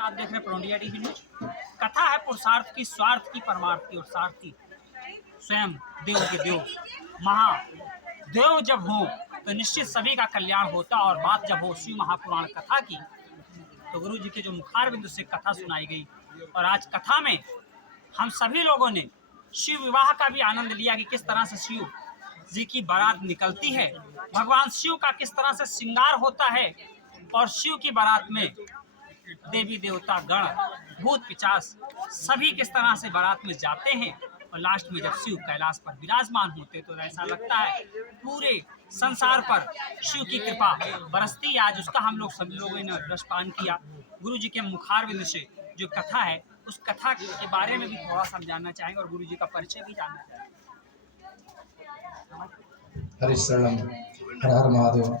नमस्कार, आप देख रहे हैं प्रोंडिया टीवी न्यूज। कथा है पुरुषार्थ की, स्वार्थ की, परमार्थ की और सारथी स्वयं देव के देव महादेव जब हो तो निश्चित सभी का कल्याण होता। और बात जब हो शिव महापुराण कथा की तो गुरु जी के जो मुखार बिंदु से कथा सुनाई गई। और आज कथा में हम सभी लोगों ने शिव विवाह का भी आनंद लिया कि किस तरह से शिव जी की बारात निकलती है, भगवान शिव का किस तरह से श्रृंगार होता है और शिव की बारात में देवी देवता गण भूत पिचास सभी किस तरह से बारात में जाते हैं। और लास्ट में जब शिव कैलाश पर विराजमान होते तो ऐसा लगता है पूरे संसार पर शिव की कृपा बरसती। आज उसका हम लोग सभी लोगों ने रसपान किया। गुरु जी के मुखार बिंदु से जो कथा है उस कथा के बारे में भी थोड़ा सा जानना चाहेंगे और गुरु जी का परिचय भी जानना चाहेंगे। हरि शरणम, हर हर महादेव।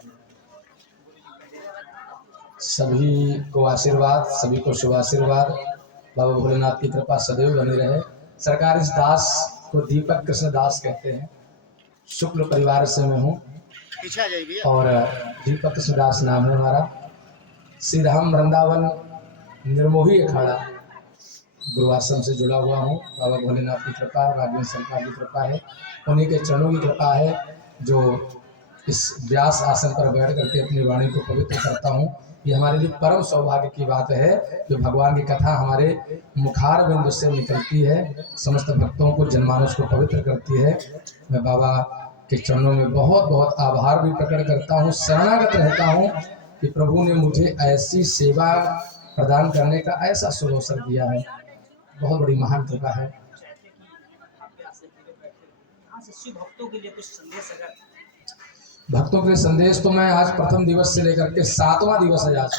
सभी को आशीर्वाद, सभी को शुभ आशीर्वाद। बाबा भोलेनाथ की कृपा सदैव बनी रहे। सरकार इस दास को दीपक कृष्ण दास कहते हैं। शुक्ल परिवार से मैं हूँ और दीपक कृष्ण दास नाम है हमारा। श्री राम वृंदावन निर्मोही अखाड़ा गुरुआश्रम से जुड़ा हुआ हूँ। बाबा भोलेनाथ की कृपा, राघवेंद्र सरकार की कृपा है, उन्हीं के चरणों की कृपा है जो इस व्यास आसन पर बैठ करके अपनी वाणी को पवित्र करता हूँ। ये हमारे लिए परम सौभाग्य की बात है कि भगवान की कथा हमारे मुखार बिंदु से निकलती है, समस्त भक्तों को जनमानस को पवित्र करती है। मैं बाबा के चरणों में बहुत बहुत आभार भी प्रकट करता हूँ, शरणागत रहता हूँ कि प्रभु ने मुझे ऐसी सेवा प्रदान करने का ऐसा शुभ अवसर दिया है। बहुत बड़ी महान कृपा है। भक्तों के लिए कुछ संदेश अगर भक्तों के संदेश तो मैं आज प्रथम दिवस से लेकर के 7वां दिवस है आज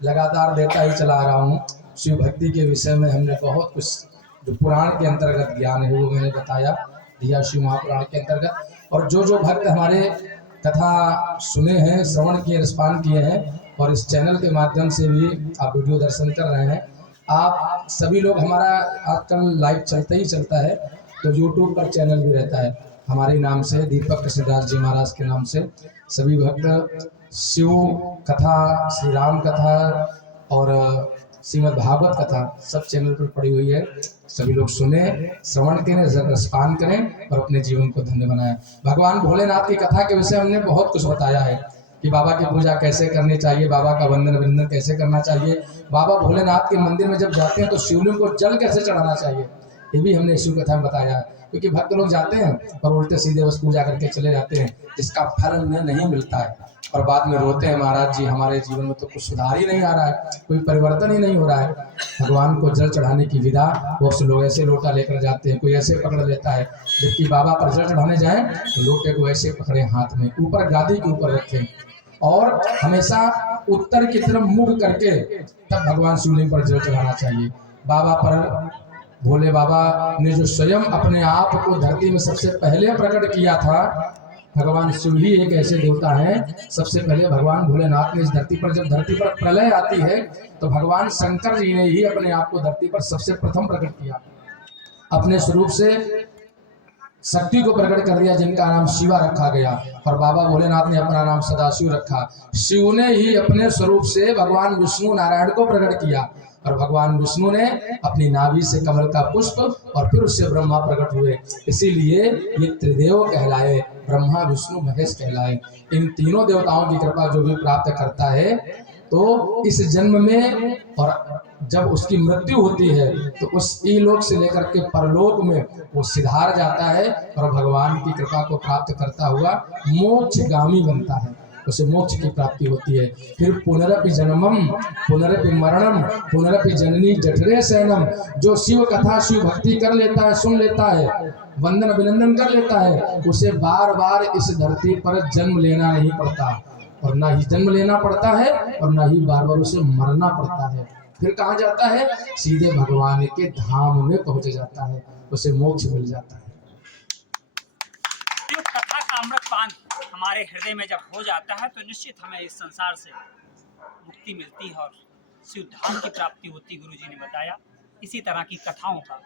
लगातार देता ही चला रहा हूँ। शिव भक्ति के विषय में हमने बहुत कुछ जो पुराण के अंतर्गत ज्ञान है वो मैंने बताया दिया शिव महापुराण के अंतर्गत। और जो भक्त हमारे कथा सुने हैं, श्रवण किए, रसपान किए हैं और इस चैनल के माध्यम से भी आप वीडियो दर्शन कर रहे हैं, आप सभी लोग हमारा आजकल लाइव चलता ही चलता है तो यूट्यूब पर चैनल भी रहता है हमारे नाम से, दीपक कृष्णदास जी महाराज के नाम से। सभी भक्त शिव कथा, श्री राम कथा और श्रीमद् भागवत कथा सब चैनल पर पड़ी हुई है। सभी लोग सुने, श्रवण करें, रसपान करें और अपने जीवन को धन्य बनाएं। भगवान भोलेनाथ की कथा के विषय हमने बहुत कुछ बताया है कि बाबा की पूजा कैसे करनी चाहिए, बाबा का वंदन वंदन कैसे करना चाहिए, बाबा भोलेनाथ के मंदिर में जब जाते हैं तो शिवलिंग को जल कैसे चढ़ाना चाहिए, ये भी हमने शिव कथा में बताया है। क्योंकि भक्त लोग जाते हैं और उल्टे सीधे बस पूजा करके चले जाते हैं, जिसका फल उन्हें नहीं मिलता है और बाद में रोते हैं, महाराज जी हमारे जीवन में तो कुछ सुधार ही नहीं आ रहा है, कोई परिवर्तन ही नहीं हो रहा है। भगवान को जल चढ़ाने की विधा बहुत से लोग ऐसे लोटा लेकर जाते हैं, कोई ऐसे पकड़ लेता है, जबकि बाबा पर जल चढ़ाने जाए तो लोटे को ऐसे पकड़े हाथ में, ऊपर गादी के ऊपर रखें और हमेशा उत्तर की तरफ मुख करके तब भगवान शिवलिंग पर जल चढ़ाना चाहिए। बाबा पर भोले बाबा ने जो स्वयं अपने आप को धरती में सबसे पहले प्रकट किया था, भगवान शिव ही एक ऐसे देवता हैं। सबसे पहले भगवान भोलेनाथ ने इस धरती पर, जब धरती पर प्रलय आती है तो भगवान शंकर जी ने ही अपने आप को धरती पर सबसे प्रथम प्रकट किया, अपने स्वरूप से शक्ति को प्रकट कर दिया, जिनका नाम शिवा रखा गया। और बाबा भोलेनाथ ने अपना नाम सदाशिव रखा। शिव ने ही अपने स्वरूप से भगवान विष्णु नारायण को प्रकट किया और भगवान विष्णु ने अपनी नाभि से कमल का पुष्प और फिर उससे ब्रह्मा प्रकट हुए। इसीलिए ये त्रिदेव कहलाए, ब्रह्मा विष्णु महेश कहलाए। इन तीनों देवताओं की कृपा जो भी प्राप्त करता है तो इस जन्म में और जब उसकी मृत्यु होती है तो उस इलोक से लेकर के परलोक में वो सिधार जाता है और भगवान की कृपा को प्राप्त करता हुआ मोक्षगामी बनता है, उसे मोक्ष की प्राप्ति होती है। फिर पुनरपि जन्मम पुनरपि मरणम पुनरपि जननी जठरे शयनम। जो शिव कथा शिव भक्ति कर लेता है, सुन लेता है, वंदन अभिनंदन कर लेता है, उसे बार बार इस धरती पर जन्म लेना नहीं पड़ता और ना ही जन्म लेना पड़ता है और ना ही बार बार उसे मरना पड़ता है। फिर कहाँ जाता है? सीधे भगवान के धाम में पहुंच जाता है, उसे मोक्ष मिल जाता है। जो कथा का अमृतपान हमारे हृदय में जब हो जाता है तो निश्चित हमें इस संसार से मुक्ति मिलती है और शिव धाम की प्राप्ति होती। गुरु जी ने बताया इसी तरह की कथाओं का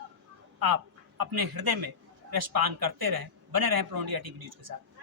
आप अपने हृदय में रसपान करते रहें, बने रहें प्रोंडिया टीवी न्यूज के साथ।